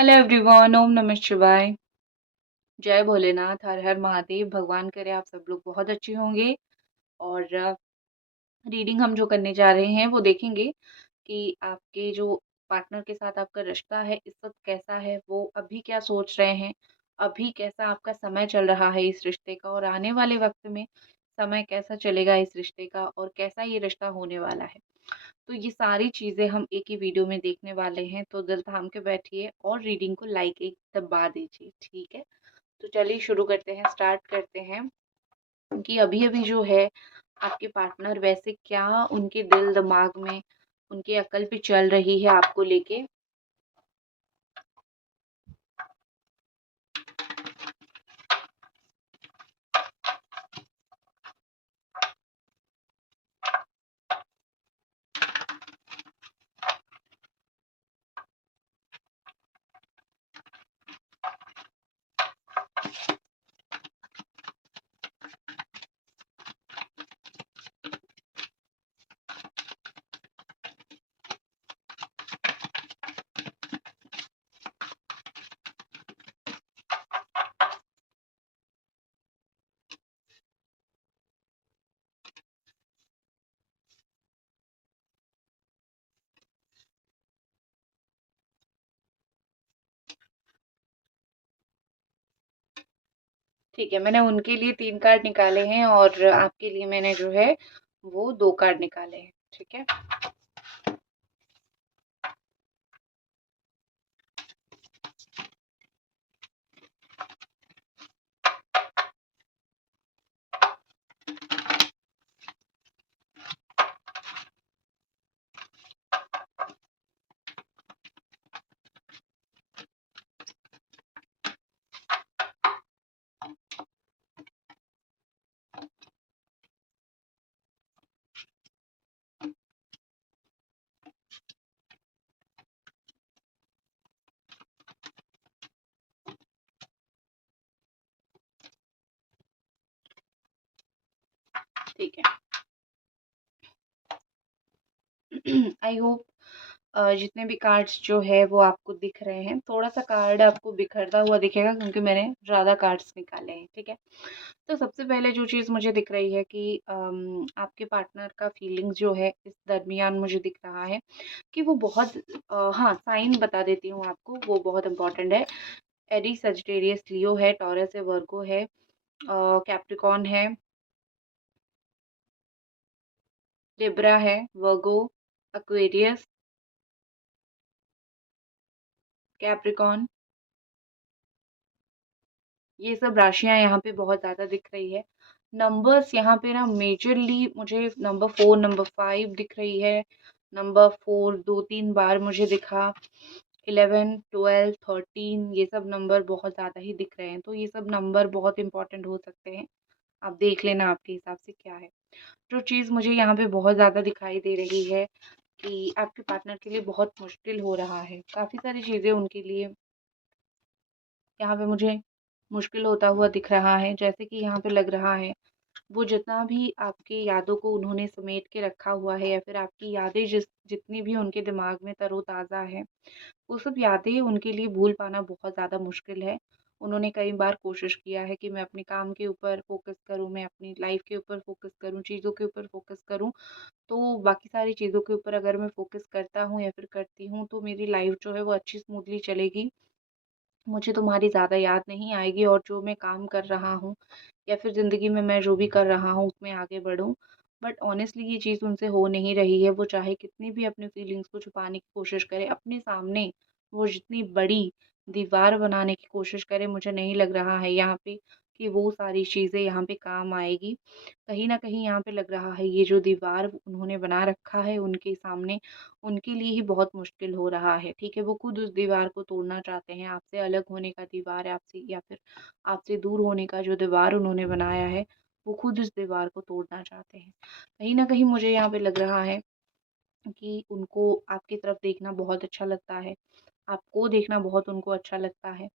Hello everyone, ओम नमः शिवाय। जय भोलेनाथ, हर हर महादेव। भगवान करे आप सब लोग बहुत अच्छे होंगे। और रीडिंग हम जो करने जा रहे हैं वो देखेंगे कि आपके जो पार्टनर के साथ आपका रिश्ता है इस वक्त कैसा है, वो अभी क्या सोच रहे हैं, अभी कैसा आपका समय चल रहा है इस रिश्ते का, और आने वाले वक्त में समय कैसा चलेगा इस रिश्ते का, और कैसा ये रिश्ता होने वाला है। तो ये सारी चीज़ें हम एक ही वीडियो में देखने वाले हैं, तो दिल थाम के बैठिए और रीडिंग को लाइक एक दबा दीजिए, ठीक है। तो चलिए शुरू करते हैं, स्टार्ट करते हैं कि अभी-अभी जो है आपके पार्टनर वैसे क्या उनके दिल दिमाग में, उनकी अक्ल पे चल रही है आपको लेके। ठीक है, मैंने उनके लिए 3 कार्ड निकाले हैं और आपके लिए मैंने जो है वो 2 कार्ड निकाले हैं, ठीक है। ठीक है। आई होप जितने भी कार्ड्स जो है वो आपको दिख रहे हैं, थोड़ा सा कार्ड आपको बिखरता हुआ दिखेगा क्योंकि मैंने ज़्यादा कार्ड्स निकाले हैं, ठीक है। तो सबसे पहले जो चीज़ मुझे दिख रही है कि आपके पार्टनर का फीलिंग्स जो है इस दरमियान मुझे दिख रहा है कि वो बहुत हाँ, साइन बता देती हूँ आपको, वो बहुत इंपॉर्टेंट है। एरीज, सजिटेरियस, लियो है, टॉरस है, वर्गो है, कैप्रिकॉर्न है, लिब्रा है, वर्गो, एक्वेरियस, कैप्रिकॉर्न, ये सब राशियाँ यहाँ पे बहुत ज़्यादा दिख रही है। नंबर्स यहाँ पे ना मेजरली मुझे नंबर 4, नंबर 5 दिख रही है। नंबर 4 2-3 बार मुझे दिखा। 11, 12, 13 ये सब नंबर बहुत ज़्यादा ही दिख रहे हैं। तो ये सब नंबर बहुत इंपॉर्टेंट हो सकते हैं। आप देख लेना आपके हिसाब से क्या है। जो चीज़ मुझे यहाँ पे बहुत ज़्यादा दिखाई दे रही है कि आपके पार्टनर के लिए बहुत मुश्किल हो रहा है। काफ़ी सारी चीज़ें उनके लिए यहाँ पे मुझे मुश्किल होता हुआ दिख रहा है। जैसे कि यहाँ पे लग रहा है वो जितना भी आपकी यादों को उन्होंने समेट के रखा हुआ है, या फिर आपकी यादें जितनी भी उनके दिमाग में तरोताज़ा है, वो सब यादें उनके लिए भूल पाना बहुत ज़्यादा मुश्किल है। उन्होंने कई बार कोशिश किया है कि मैं अपने काम के ऊपर फ़ोकस करूँ, मैं अपनी लाइफ़ के ऊपर फ़ोकस करूँ, चीज़ों के ऊपर फ़ोकस करूँ, तो बाकी सारी चीज़ों के ऊपर अगर मैं फ़ोकस करता हूँ या फिर करती हूँ, तो मेरी लाइफ़ जो है वो अच्छी स्मूथली चलेगी। मुझे तुम्हारी ज़्यादा याद नहीं आएगी, और जो मैं काम कर रहा हूँ या फिर ज़िंदगी में मैं जो भी कर रहा हूँ उसमें आगे बढ़ूँ। बट ऑनेस्टली ये चीज़ उनसे हो नहीं रही है। वो चाहे कितनी भी अपनी फीलिंग्स को छुपाने की कोशिश करे, अपने सामने वो जितनी बड़ी दीवार बनाने की कोशिश करे, मुझे नहीं लग रहा है यहाँ पे कि वो सारी चीज़ें यहाँ पे काम आएगी। कहीं न कहीं यहाँ पे लग रहा है ये जो दीवार उन्होंने बना रखा है उनके सामने, उनके लिए ही बहुत मुश्किल हो रहा है, ठीक है? वो खुद उस दीवार को तोड़ना चाहते हैं, आपसे अलग होने का दीवार है, आपसे या फिर आपसे दूर होने का जो दीवार उन्होंने बनाया है, वो खुद इस दीवार को तोड़ना चाहते हैं। कहीं न कहीं मुझे यहाँ पे लग रहा है कि उनको आपकी तरफ देखना बहुत अच्छा लगता है, आपको देखना बहुत उनको अच्छा लगता है।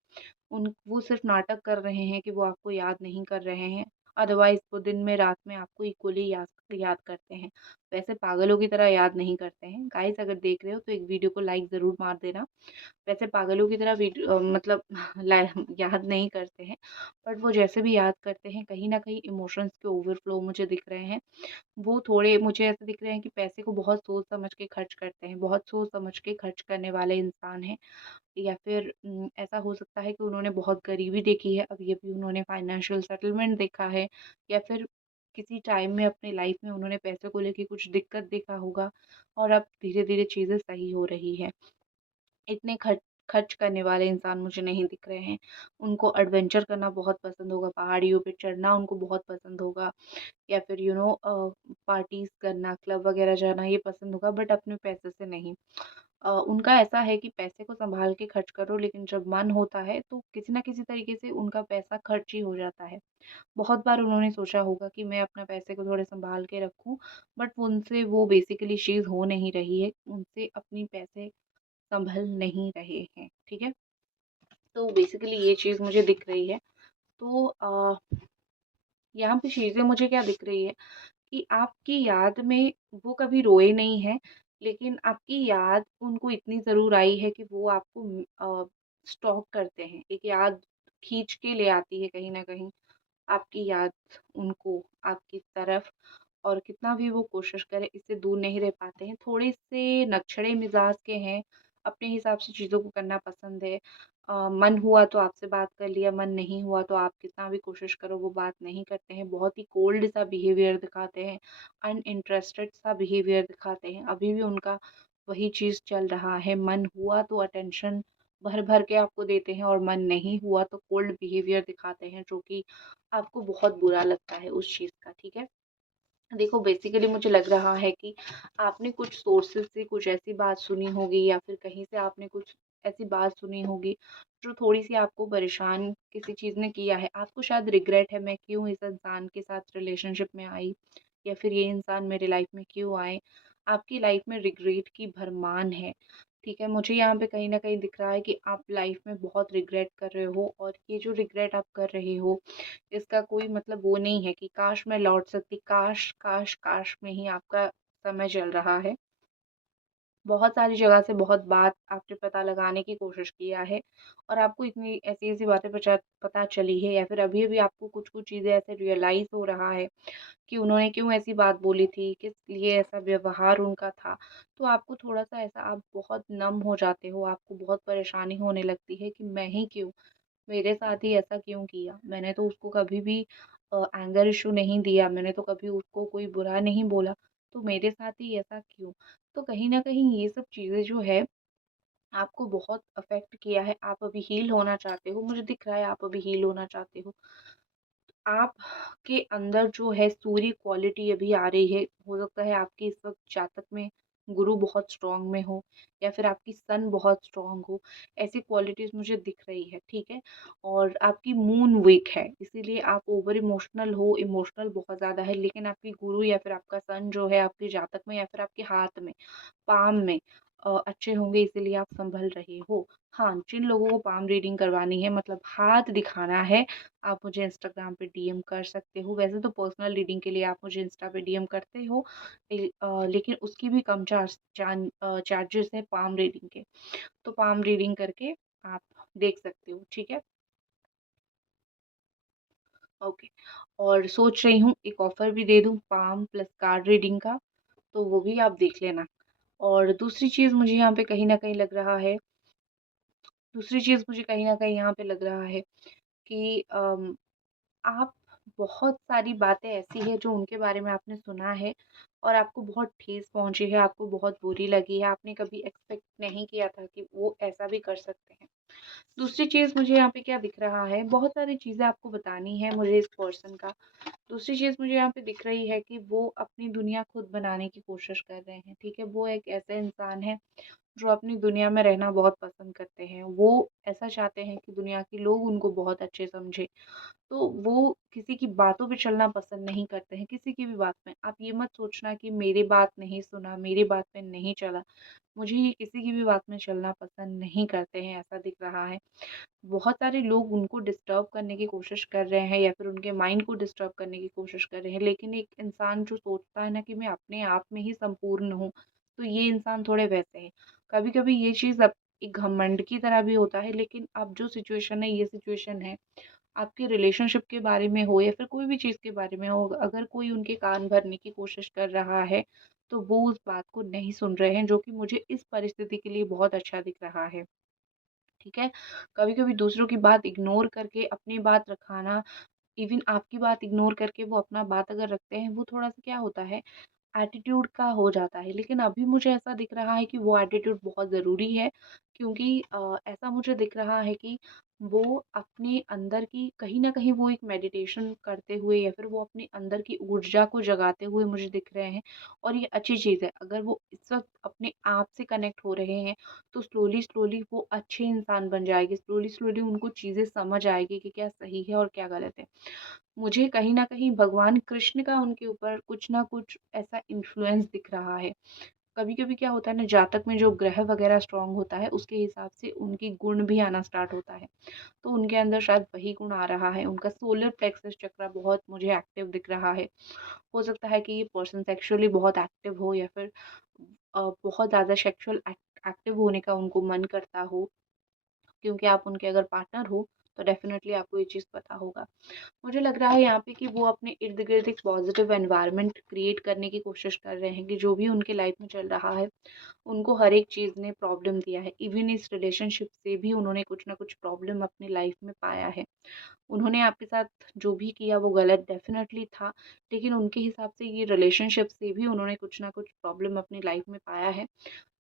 वो सिर्फ़ नाटक कर रहे हैं कि वो आपको याद नहीं कर रहे हैं, अदरवाइज़ वो दिन में, रात में आपको इक्वली याद करते हैं। वैसे पागलों की तरह याद नहीं करते हैं। गाइस अगर देख रहे हो तो एक वीडियो को लाइक ज़रूर मार देना। वैसे पागलों की तरह मतलब याद नहीं करते हैं, बट वो जैसे भी याद करते हैं कहीं न कहीं इमोशंस के ओवरफ्लो मुझे दिख रहे हैं। वो थोड़े मुझे ऐसे दिख रहे हैं कि पैसे को बहुत सोच समझ के खर्च करते हैं, बहुत सोच समझ के खर्च करने वाले इंसान हैं। या फिर ऐसा हो सकता है कि उन्होंने बहुत गरीबी देखी है, अभी-अभी उन्होंने फाइनेंशियल सेटलमेंट देखा है, या फिर किसी टाइम में अपनी लाइफ में उन्होंने पैसे को लेके कुछ दिक्कत देखा होगा और अब धीरे-धीरे चीज़ें सही हो रही है। इतने खर्च करने वाले इंसान मुझे नहीं दिख रहे हैं। उनको एडवेंचर करना बहुत पसंद होगा, पहाड़ियों पे चढ़ना उनको बहुत पसंद होगा, या फिर पार्टीज़ करना, क्लब वगैरह जाना ये पसंद होगा, बट अपने पैसे से नहीं। उनका ऐसा है कि पैसे को सँभाल के खर्च करो, लेकिन जब मन होता है तो किसी न किसी तरीके से उनका पैसा खर्च ही हो जाता है। बहुत बार उन्होंने सोचा होगा कि मैं अपना पैसे को थोड़े सँभाल के रखूँ, बट उनसे वो बेसिकली चीज़ हो नहीं रही है। उनसे अपनी पैसे सँभल नहीं रहे हैं, ठीक है? तो बेसिकली ये चीज़ मुझे दिख रही है। तो यहाँ पे चीज़ें मुझे क्या दिख रही है कि आपकी याद में वो कभी रोए नहीं हैं, लेकिन आपकी याद उनको इतनी ज़रूर आई है कि वो आपको स्टॉक करते हैं। एक याद खींच के ले आती है कहीं न कहीं, आपकी याद उनको आपकी तरफ, और कितना भी वो कोशिश करें इससे दूर नहीं रह पाते हैं। थोड़े-से नक्खड़े मिज़ाज के हैं, अपने हिसाब से चीज़ों को करना पसंद है। मन हुआ तो आपसे बात कर लिया, मन नहीं हुआ तो आप कितना भी कोशिश करो वो बात नहीं करते हैं। बहुत ही कोल्ड सा बिहेवियर दिखाते हैं, अनइंटरेस्टेड सा बिहेवियर दिखाते हैं। अभी भी उनका वही चीज़ चल रहा है, मन हुआ तो अटेंशन भर-भर के आपको देते हैं और मन नहीं हुआ तो कोल्ड बिहेवियर दिखाते हैं, जो कि आपको बहुत बुरा लगता है उस चीज़ का, ठीक है? देखो बेसिकली मुझे लग रहा है कि आपने कुछ सोर्सेज़ से कुछ ऐसी बात सुनी होगी, या फिर कहीं से आपने कुछ ऐसी बात सुनी होगी जो थोड़ी-सी आपको परेशान किसी चीज़ ने किया है। आपको शायद रिग्रेट है, मैं क्यों इस इंसान के साथ रिलेशनशिप में आई, या फिर ये इंसान मेरे लाइफ में क्यों आए। आपकी लाइफ में रिग्रेट की भरमार है, ठीक है? मुझे यहाँ पे कहीं न कहीं दिख रहा है कि आप लाइफ में बहुत रिग्रेट कर रहे हो, और ये जो रिग्रेट आप कर रहे हो इसका कोई मतलब वो नहीं है कि काश मैं लौट सकती, काश, काश, काश में ही आपका समय चल रहा है। बहुत सारी जगह से बहुत बात आपने पता लगाने की कोशिश किया है, और आपको इतनी ऐसी-ऐसी बातें पता चली है, या फिर अभी-अभी आपको कुछ-कुछ चीज़ें ऐसे रियलाइज़ हो रहा है कि उन्होंने क्यों ऐसी बात बोली थी, किस लिए ऐसा व्यवहार उनका था। तो आपको थोड़ा-सा ऐसा, आप बहुत नम हो जाते हो, आपको बहुत परेशानी होने लगती है कि मैं ही क्यों? मेरे साथ ही ऐसा क्यों किया? मैंने तो उसको कभी भी एंगर इश्यू नहीं दिया, मैंने तो कभी उसको कोई बुरा नहीं बोला, तो मेरे साथ ही ऐसा क्यों? तो कहीं न कहीं ये सब चीज़ें जो है, आपको बहुत अफ़ेक्ट किया है। आप अभी हील होना चाहते हो, मुझे दिख रहा है आप अभी हील होना चाहते हो। आपके अंदर जो है सूर्य क्वालिटी अभी आ रही है, हो सकता है आपके इस वक़्त जातक में गुरु बहुत स्ट्रॉन्ग में हो, या फिर आपकी सन बहुत स्ट्रॉन्ग हो, ऐसी क्वालिटीज़ मुझे दिख रही है, ठीक है? और आपकी मून वीक है, इसीलिए आप ओवर इमोशनल हो, इमोशनल बहुत ज़्यादा है, लेकिन आपकी गुरु या फिर आपका सन जो है आपके जातक में या फिर आपके हाथ में, पाम में अच्छे होंगे, इसीलिए आप सँभल रहे हो। हाँ, जिन लोगों को पाम रीडिंग करवानी है, मतलब हाथ दिखाना है, आप मुझे इंस्टाग्राम पे डीएम कर सकते हो। वैसे तो पर्सनल रीडिंग के लिए आप मुझे इंस्टा पे डीएम करते हो, लेकिन उसकी भी कम चार्जेस हैं पाम रीडिंग के। तो पाम रीडिंग करके आप देख सकते हो, ठीक है? ओके। और सोच रही हूँ एक ऑफ़र भी दे दूँ पाम प्लस कार्ड रीडिंग का, तो वो भी आप देख लेना। और दूसरी चीज़ मुझे कहीं न कहीं यहाँ पे लग रहा है कि आप, बहुत सारी बातें ऐसी हैं जो उनके बारे में आपने सुना है और आपको बहुत ठेस पहुँची है, आपको बहुत बुरी लगी है, आपने कभी एक्सपेक्ट नहीं किया था कि वो ऐसा भी कर सकते हैं। दूसरी चीज़ मुझे यहाँ पे क्या दिख रहा है, बहुत सारी चीज़ें आपको बतानी है मुझे इस पर्सन का। दूसरी चीज़ मुझे यहाँ पे दिख रही है कि वो अपनी दुनिया खुद बनाने की कोशिश कर रहे हैं, ठीक है? वो एक ऐसा इंसान है जो अपनी दुनिया में रहना बहुत पसंद करते हैं। वो ऐसा चाहते हैं कि दुनिया के लोग उनको बहुत अच्छे समझें। तो वो किसी की बातों पे चलना पसंद नहीं करते हैं, किसी की भी बात में। आप ये मत सोचना कि मेरी बात नहीं सुना, मेरी बात पे नहीं चला। मुझे ये किसी की भी बात में चलना पसंद नहीं करते हैं, ऐसा दिख रहा है। बहुत सारे लोग उनको डिस्टर्ब करने की कोशिश कर रहे हैं या फिर उनके माइंड को डिस्टर्ब करने की कोशिश कर रहे हैं। लेकिन एक इंसान जो सोचता है ना कि मैं अपने आप में ही संपूर्ण हूँ, तो ये इंसान थोड़े वैसे हैं। कभी-कभी ये चीज़ अब एक घमंड की तरह भी होता है, लेकिन अब जो सिचुएशन है, ये सिचुएशन है। आपके रिलेशनशिप के बारे में हो या फिर कोई भी चीज़ के बारे में हो, अगर कोई उनके कान भरने की कोशिश कर रहा है, तो वो उस बात को नहीं सुन रहे हैं, जो कि मुझे इस परिस्थिति के लिए बहुत अच्छा दिख रहा है। ठीक है? कभी-कभी दूसरों की बात इग्नोर करके अपनी बात रखाना, इवन आपकी बात इग्नोर करके वो अपना बात अगर रखते हैं, वो थोड़ा-सा क्या होता है, एटीट्यूड का हो जाता है। लेकिन अभी मुझे ऐसा दिख रहा है कि वो एटीट्यूड बहुत ज़रूरी है, क्योंकि ऐसा मुझे दिख रहा है कि वो अपने अंदर की कहीं न कहीं वो एक मेडिटेशन करते हुए या फिर वो अपने अंदर की ऊर्जा को जगाते हुए मुझे दिख रहे हैं, और ये अच्छी चीज़ है। अगर वो इस वक़्त अपने आप से कनेक्ट हो रहे हैं, तो स्लोली-स्लोली वो अच्छे इंसान बन जाएँगे। स्लोली-स्लोली उनको चीज़ें समझ आएगी कि क्या सही है और क्या गलत है। मुझे कहीं न कहीं भगवान कृष्ण का उनके ऊपर कुछ न कुछ ऐसा इन्फ्लुएंस दिख रहा है। कभी-कभी क्या होता है ना, जातक में जो ग्रह वग़ैरह स्ट्रॉन्ग होता है, उसके हिसाब से उनके गुण भी आना स्टार्ट होता है। तो उनके अंदर शायद वही गुण आ रहा है। उनका सोलर प्लेक्सस चक्र बहुत मुझे एक्टिव दिख रहा है। हो सकता है कि ये पर्सन सेक्सुअली बहुत एक्टिव हो या फिर बहुत ज़्यादा सेक्सुअल एक्टिव होने का उनको मन करता हो, क्योंकि आप उनके अगर पार्टनर हो, तो डेफ़िनेटली आपको ये चीज़ पता होगा। मुझे लग रहा है यहाँ पे कि वो अपने इर्द-गिर्द एक पॉज़िटिव एनवायरनमेंट क्रिएट करने की कोशिश कर रहे हैं कि जो भी उनके लाइफ़ में चल रहा है, उनको हर एक चीज़ ने प्रॉब्लम दिया है। इवन इस रिलेशनशिप से भी उन्होंने कुछ न कुछ प्रॉब्लम अपनी लाइफ़ में पाया है। उन्होंने आपके साथ जो भी किया वो गलत डेफ़िनेटली था, लेकिन उनके हिसाब से ये रिलेशनशिप से भी उन्होंने कुछ न कुछ प्रॉब्लम अपनी लाइफ़ में पाया है।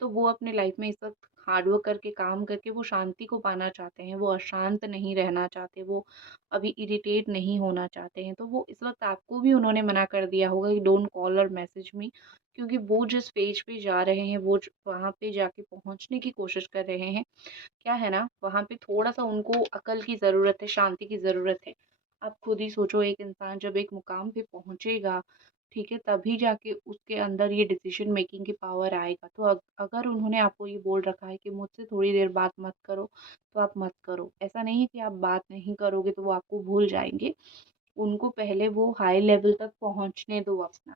तो वो अपनी लाइफ़ में इस वक़्त हार्ड वर्क करके, काम करके वो शांति को पाना चाहते हैं, वो अशांत नहीं रहना चाहते, वो अभी इरिटेट नहीं होना चाहते हैं। तो वो इस वक़्त आपको भी उन्होंने मना कर दिया होगा कि डोंट कॉल और मैसेज मी, क्योंकि वो जिस पेज पे जा रहे हैं, वो ज वहाँ पे जाके पहुँचने की कोशिश कर रहे हैं। क्या है ना, वहाँ पे थोड़ा-सा उनको अकल की ज़रूरत है, शांति की ज़रूरत है। आप खुद ही सोचो, एक इंसान जब एक मुकाम पे पहुँचेगा, ठीक है, तभी जाके उसके अंदर ये डिसीज़न मेकिंग की पावर आएगा। तो अगर उन्होंने आपको ये बोल रखा है कि मुझसे थोड़ी देर बात मत करो, तो आप मत करो। ऐसा नहीं है कि आप बात नहीं करोगे तो वो आपको भूल जाएँगे। उनको पहले वो हाई लेवल तक पहुँचने दो अपना।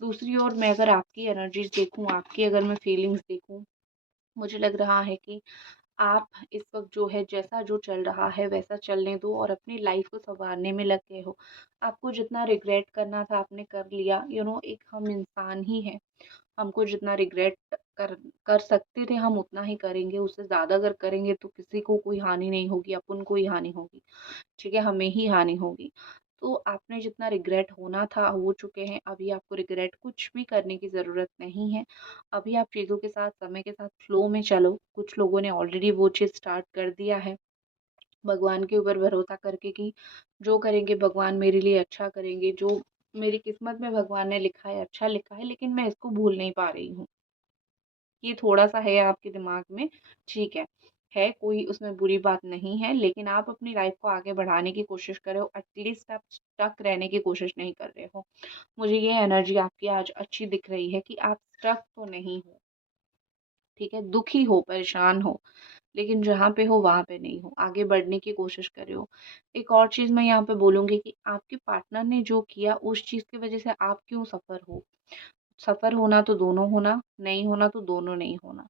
दूसरी ओर मैं अगर आपकी एनर्जीज़ देखूँ, आपकी अगर मैं फीलिंग्स देखूँ, मुझे लग रहा है कि आप इस वक़्त जो है, जैसा जो चल रहा है वैसा चलने दो और अपनी लाइफ़ को सँवारने में लग गए हो। आपको जितना रिग्रेट करना था आपने कर लिया, एक हम इंसान ही हैं। हमको जितना रिग्रेट कर कर सकते थे हम उतना ही करेंगे, उससे ज़्यादा अगर करेंगे तो किसी को कोई हानि नहीं होगी, अपन को ही हानि होगी। ठीक है, हमें ही हानि होगी। तो आपने जितना रिग्रेट होना था हो चुके हैं, अभी आपको रिग्रेट कुछ भी करने की ज़रूरत नहीं है। अभी आप चीज़ों के साथ, समय के साथ फ्लो में चलो। कुछ लोगों ने ऑलरेडी वो चीज़ स्टार्ट कर दिया है, भगवान के ऊपर भरोसा करके कि जो करेंगे भगवान मेरे लिए अच्छा करेंगे, जो मेरी किस्मत में भगवान ने लिखा है, अच्छा लिखा है, लेकिन मैं इसको भूल नहीं पा रही हूँ। ये थोड़ा-सा है आपके दिमाग में, ठीक है, कोई उसमें बुरी बात नहीं है, लेकिन आप अपनी लाइफ़ को आगे बढ़ाने की कोशिश कर रहे हो, एटलीस्ट आप स्टक रहने की कोशिश नहीं कर रहे हो। मुझे ये एनर्जी आपकी आज अच्छी दिख रही है कि आप स्टक तो नहीं हो, ठीक है? दुखी हो, परेशान हो, लेकिन जहाँ पे हो वहाँ पे नहीं हो, आगे बढ़ने की कोशिश कर रहे हो। एक और चीज़ मैं यहाँ पे बोलूँगी कि आपके पार्टनर ने जो किया, उस चीज़ की वज़ह से आप क्यों सफ़र हो? सफ़र होना तो दोनों होना, नहीं होना तो दोनों नहीं होना।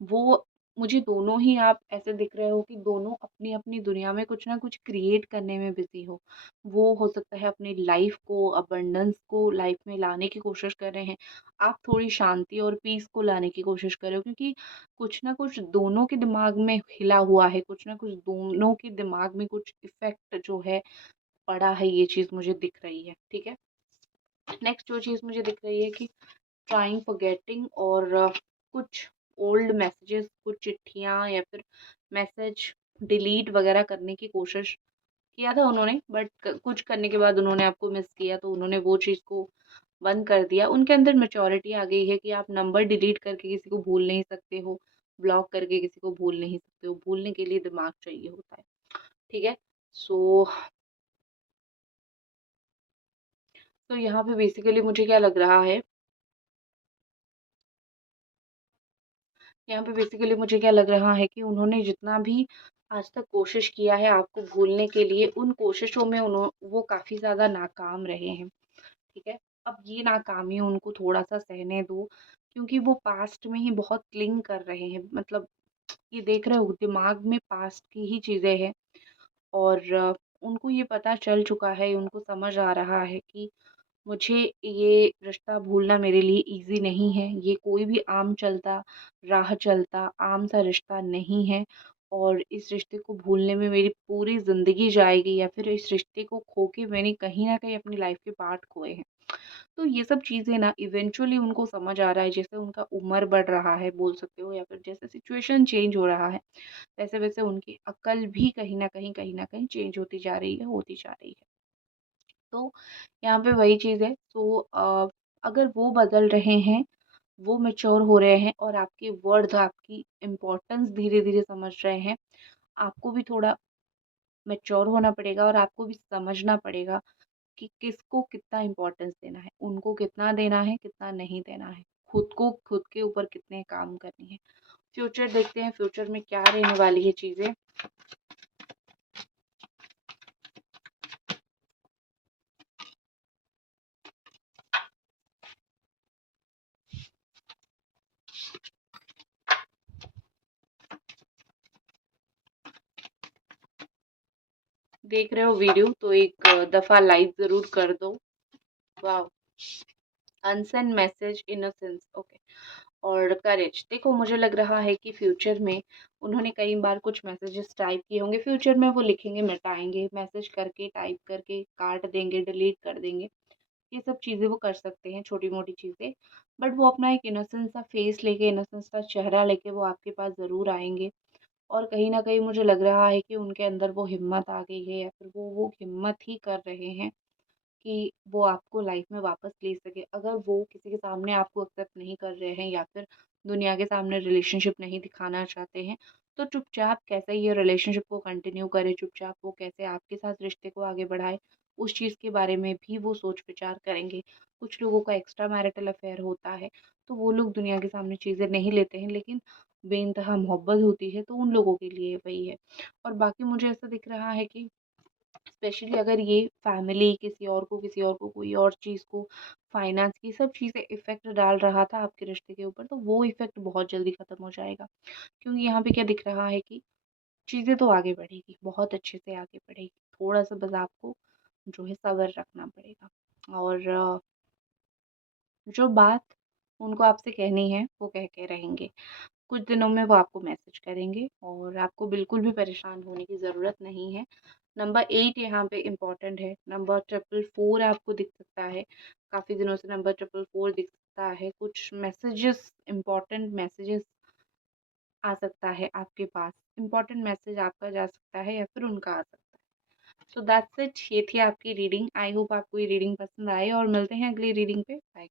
वो मुझे दोनों ही आप ऐसे दिख रहे हो कि दोनों अपनी-अपनी दुनिया में कुछ न कुछ क्रिएट करने में बिज़ी हो। वो हो सकता है अपनी लाइफ़ को, अबंडेंस को लाइफ़ में लाने की कोशिश कर रहे हैं। आप थोड़ी शांति और पीस को लाने की कोशिश कर रहे हो, क्योंकि कुछ न कुछ दोनों के दिमाग में हिला हुआ है, कुछ न कुछ दोनों के दिमाग में कुछ इफ़ेक्ट जो है पड़ा है, ये चीज़ मुझे दिख रही है, ठीक है? नेक्स्ट जो चीज़ मुझे दिख रही है कि ट्राइंग फॉरगेटिंग और कुछ ओल्ड मैसेजेस, कुछ चिट्ठियाँ या फिर मैसेज डिलीट वगैरह करने की कोशिश किया था उन्होंने, बट कुछ करने के बाद उन्होंने आपको मिस किया, तो उन्होंने वो चीज़ को बंद कर दिया। उनके अंदर मैच्योरिटी आ गई है कि आप नंबर डिलीट करके किसी को भूल नहीं सकते हो। ब्लॉक करके किसी को भूल नहीं सकते हो, भूलने के लिए दिमाग चाहिए होता है, ठीक है? सो तो यहाँ पे बेसिकली मुझे क्या लग रहा है, यहाँ पे बेसिकली मुझे क्या लग रहा है कि उन्होंने जितना भी आज तक कोशिश किया है आपको भूलने के लिए, उन कोशिशों में वो काफ़ी ज़्यादा नाकाम रहे हैं, ठीक है? अब ये नाकामी उनको थोड़ा-सा सहने दो, क्योंकि वो पास्ट में ही बहुत क्लिंग कर रहे हैं। मतलब ये देख रहे हो दिमाग में पास्ट की ही चीज़ें हैं, और उनको ये पता चल चुका है, उनको समझ आ रहा है कि मुझे ये रिश्ता भूलना मेरे लिए ईज़ी नहीं है। ये कोई भी आम चलता, राह चलता, आम सा रिश्ता नहीं है, और इस रिश्ते को भूलने में मेरी पूरी ज़िंदगी जाएगी, या फिर इस रिश्ते को खो के मैंने कहीं न कहीं अपनी लाइफ़ के पार्ट खोए हैं। तो ये सब चीज़ें ना इवेंचुअली उनको समझ आ रहा है, जैसे उनका उम्र बढ़ रहा है बोल सकते हो, या फिर जैसे सिचुएशन चेंज हो रहा है, वैसे-वैसे उनकी अक्ल भी कहीं न कहीं चेंज होती जा रही है, होती जा रही है। तो यहाँ पे वही चीज़ है। तो अगर वो बदल रहे हैं, वो मैच्योर हो रहे हैं, और आपके वर्ड्स, आपकी इम्पोर्टेंस धीरे-धीरे समझ रहे हैं, आपको भी थोड़ा मैच्योर होना पड़ेगा, और आपको भी समझना पड़ेगा कि किसको कितना इम्पोर्टेंस देना है, उनको कितना देना है, कितना नहीं देना है, खुद को खुद के ऊपर कितने काम करनी है। फ्यूचर देखते हैं, फ्यूचर में क्या रहने वाली है चीज़ें। देख रहे हो वीडियो तो एक दफ़ा लाइक ज़रूर कर दो। Wow! Unsent message innocence, okay. और करेज, देखो मुझे लग रहा है कि फ्यूचर में उन्होंने कई बार कुछ मैसेजेस टाइप किए होंगे, फ्यूचर में वो लिखेंगे, मिटाएँगे, मैसेज करके, टाइप करके काट देंगे, डिलीट कर देंगे। ये सब चीज़ें वो कर सकते हैं, छोटी-मोटी चीज़ें। बट वो अपना एक इनोसेंट सा फेस लेके, इनोसेंट सा चेहरा लेके वो आपके पास ज़रूर आएँगे, और कहीं न कहीं मुझे लग रहा है कि उनके अंदर वो हिम्मत आ गई है, या फिर वो हिम्मत ही कर रहे हैं कि वो आपको लाइफ में वापस ले सके। अगर वो किसी के सामने आपको एक्सेप्ट नहीं कर रहे हैं, या फिर दुनिया के सामने रिलेशनशिप नहीं दिखाना चाहते हैं, तो चुपचाप कैसे ये रिलेशनशिप को कंटिन्यू करें, चुपचाप वो कैसे आपके साथ रिश्ते को आगे बढ़ाए, उस चीज़ के बारे में भी वो सोच विचार करेंगे। कुछ लोगों का एक्स्ट्रा मैरिटल अफेयर होता है, तो वो लोग दुनिया के सामने चीज़ें नहीं लेते हैं, लेकिन बेइंतहा मोहब्बत होती है, तो उन लोगों के लिए वही है। और बाकी मुझे ऐसा दिख रहा है कि स्पेशली अगर ये फैमिली किसी और को कोई और चीज़ को, फाइनेंस की सब चीज़ें इफ़ेक्ट डाल रहा था आपके रिश्ते के ऊपर, तो वो इफ़ेक्ट बहुत जल्दी ख़त्म हो जाएगा। क्योंकि यहाँ पे क्या दिख रहा है कि चीज़ें तो आगे बढ़ेगी, बहुत अच्छे से आगे बढ़ेगी। थोड़ा-सा बस आपको जो है सब्र रखना पड़ेगा, और जो बात उनको आपसे कहनी है, वो कह के रहेंगे। कुछ दिनों में वो आपको मैसेज करेंगे, और आपको बिल्कुल भी परेशान होने की ज़रूरत नहीं है। नंबर 8 यहाँ पे इम्पोर्टेंट है, नंबर 444 आपको दिख सकता है, काफ़ी दिनों से नंबर 444 दिख सकता है, कुछ मैसेजेस, इम्पोर्टेंट मैसेजेस आ सकता है आपके पास, इम्पोर्टेंट मैसेज आपका जा सकता है, या फिर उनका आ सकता है। सो दैट्स इट, ये थी आपकी रीडिंग। आई होप आपको ये रीडिंग पसंद आए, और मिलते हैं अगली रीडिंग पे। बाय।